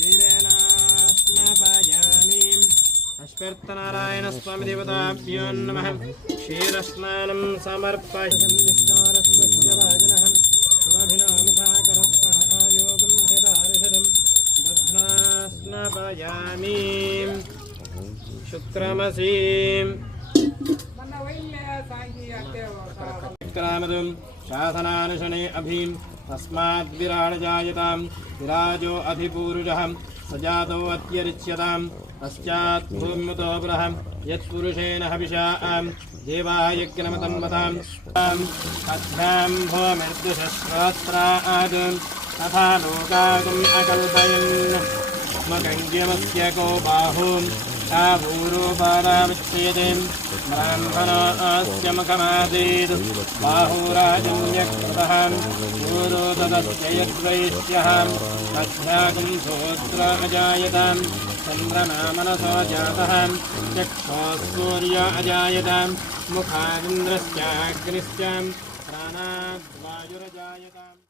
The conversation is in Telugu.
క్షీరేణాస్నాపయామి అశ్వర్తనారాయణ స్వామి దేవతాభ్యో నమ క్షీరస్నానం సమర్పయామినాముఖాకరయోగం దధ్నాస్నాపయామి శుక్రమసీ శాసనానుశనే అభీం शुक्रमसीम् क्रामदुं शासनानुशने अभीं तस्माद्विराडजायतां विराजो अधिपूरुषः स जातो अत्यरिच्यताम् पश्चात् भूम्युतो बृह यत्पुरुषेण हविषा बाहुं शाभूरोपादाविच्छेदे ब्राह्मणास्य मुखमादेद् बाहुराजन्यकृतः पूरो तदस्य यद्वैश्यः तस्यागं सोऽत्र अजायताम् चन्द्रनामनसो जातः चक्षोः सूर्य अजायताम् मुखादिन्द्रश्चाग्निश्च प्राणाद्वायुरजायताम्